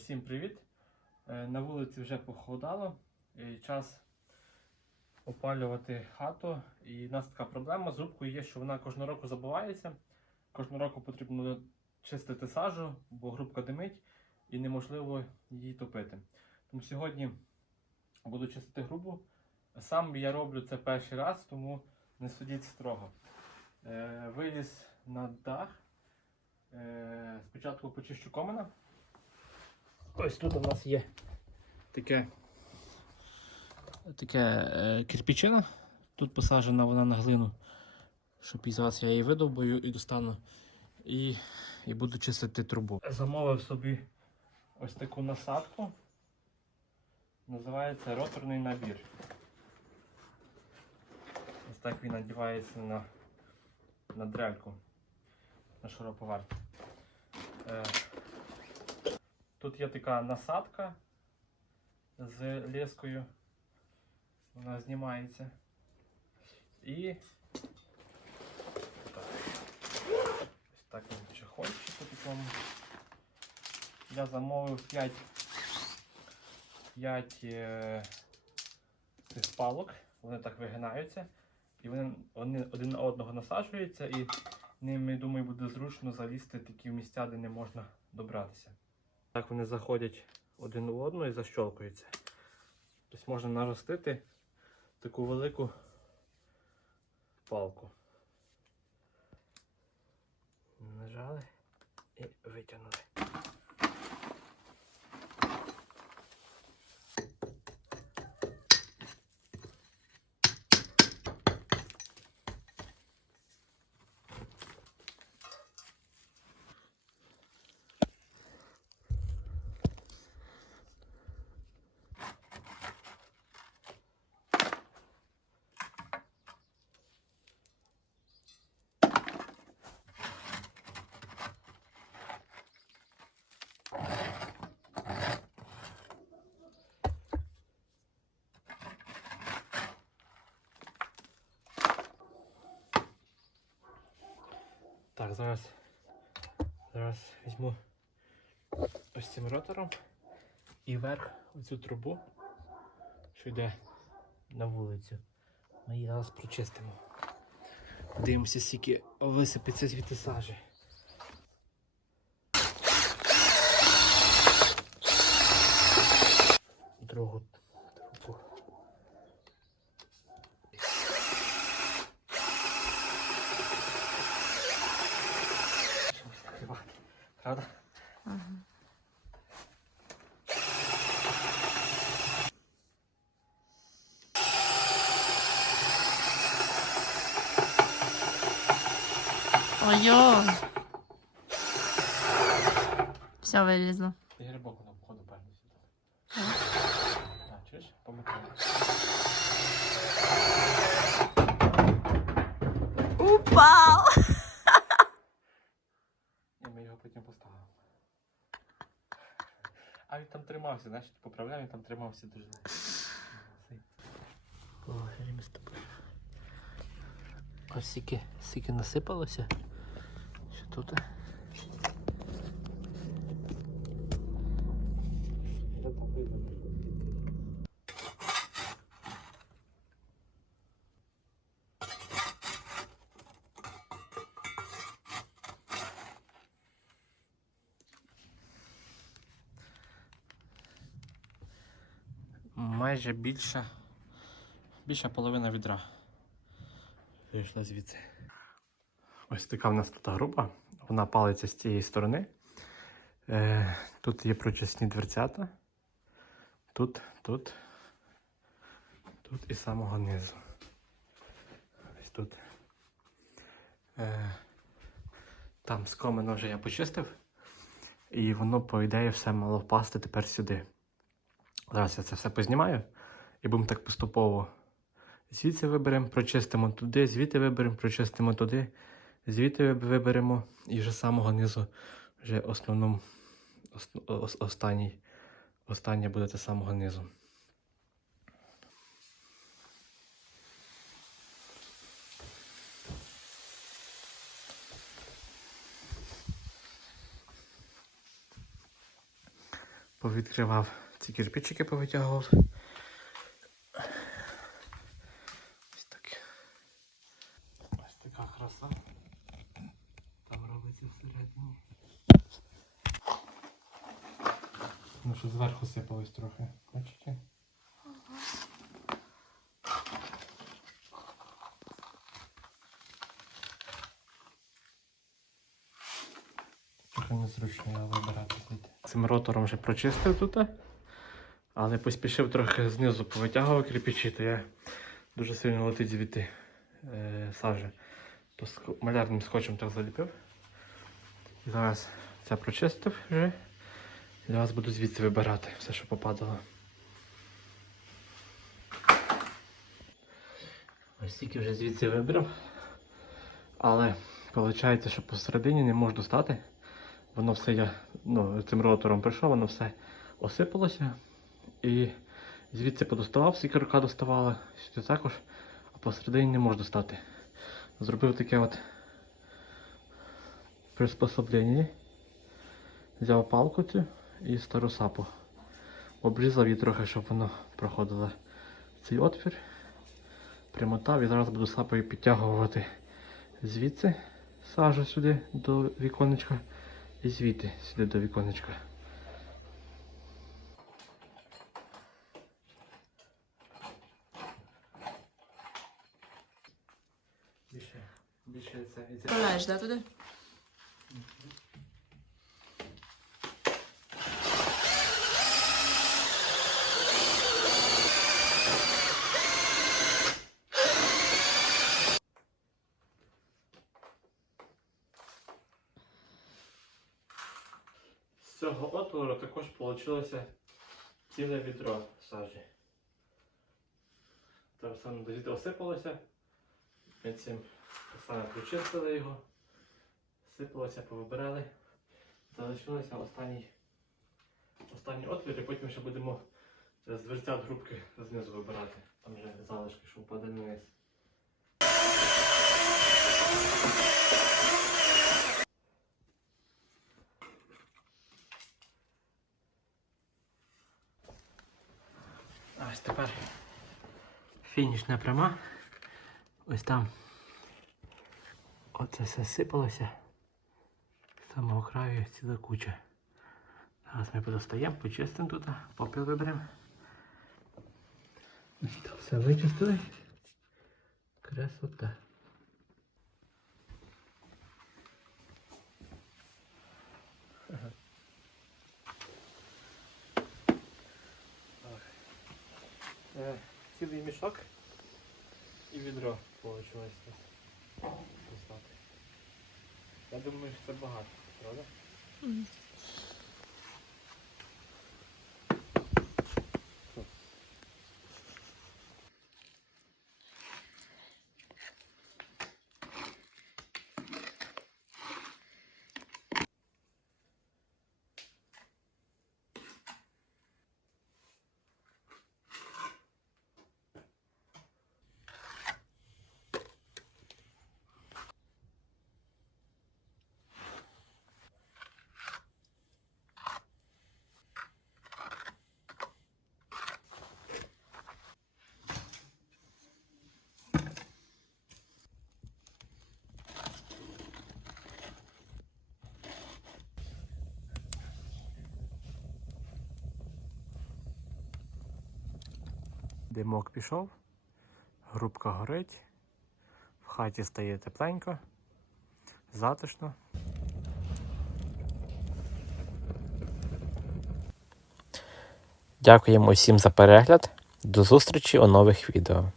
Усім привіт! Е, На вулиці вже похолодало. і Час опалювати хату. І в нас така проблема з рубкою є, що вона кожного року забувається. Кожного року потрібно чистити сажу, бо грубка димить і неможливо її топити. Тому сьогодні буду чистити грубу. Сам я роблю це перший раз, тому не судіть строго. Е, Виліз на дах. Е, Спочатку почищу комина. Ось тут у нас є таке, таке е, кирпичина. Тут посаджена вона на глину, щоб і зараз я її видовбаю і достану. І, і буду чистити трубу. Замовив собі ось таку насадку. Називається роторний набір. Ось так він надівається на, на дрельку, на шуруповерт. Е, Тут є така насадка з лескою. Вона знімається. І ось так він чехольчик по такому. Я замовив 5, 5 е, цих палок. Вони так вигинаються. І вони, вони один на одного насаджуються і ними, думаю, буде зручно залізти такі місця, де не можна добратися. Так вони заходять один у одну і защолкуються. Тобто можна наростити таку велику палку. Нажали і витягнули. Так, зараз, зараз візьму ось цим ротором і вверх оцю трубу, що йде на вулицю. Ми її зараз прочистимо. Дивимося, скільки висипеться звідти сажі. Другу Правда? Ой-ой. Все вилізло. Ти грибок на походу сюди. А, чуєш? Він там тримався, знаєш, ти поправляв, він там тримався дуже. Ой, ми з тобою. Ось скільки, скільки насипалося. Що тут? Майже більша, більша половина відра. Вийшла звідси. Ось така в нас тут група. Вона палиться з цієї сторони. Е, тут є прочисні дверцята. Тут, тут, тут і самого низу. Ось тут. Е, там з комина вже я почистив. І воно, по ідеї, все мало впасти тепер сюди. Зараз я це все познімаю і будемо так поступово. Звідси виберемо, прочистимо туди, звідти виберемо, прочистимо туди, звідти виберемо і вже з самого низу вже основному ос, ос, останній, останнє буде з самого низу. Повідкривав ці кирпичики, повитягував. Ось так. Ось така краса. Там робиться всередині. Ну що зверху сипалось трохи. Бачите? Трохи незручно вибирати звідти. Цим ротором вже прочистив тут, але поспішив трохи знизу повитягував кирпичі, то я дуже сильно летить звідти е, сажа. То малярним скотчем так заліпив. І зараз це прочистив вже. І зараз буду звідси вибирати все, що попадало. Ось тільки вже звідси вибрав. Але виходить, що посередині не можу достати. Воно все я ну, цим ротором прийшов, воно все осипалося. І звідси подоставав, скільки рука доставала, сюди також, а посередині не можу достати. Зробив таке от приспособлення. Взяв палку цю і стару сапу. Обрізав її трохи, щоб воно проходило цей отвір. Примотав і зараз буду сапою підтягувати звідси сажу сюди до віконечка і звідти сюди до віконечка. Більше, більше це і це. Вставляєш, да, туди? З цього отвору також вийшло ціле відро сажі. Там саме до осипалося. Ми цим так прочистили його, сипалося, повибирали. Залишилося останній, останній отвір, і потім ще будемо з дверцят грубки знизу вибирати. Там вже залишки, що впаде вниз. Ось тепер фінішна пряма. Ось там. Оце все сипалося. З самого краю ціла куча. Зараз ми подостаємо, почистимо тут, попіл виберемо. Так все вичистили. Красота. Е, цілий мішок і відро вийшло. Достати. Я думаю, що це багато, правда? Димок пішов, грубка горить, в хаті стає тепленько, затишно. Дякуємо всім за перегляд. До зустрічі у нових відео.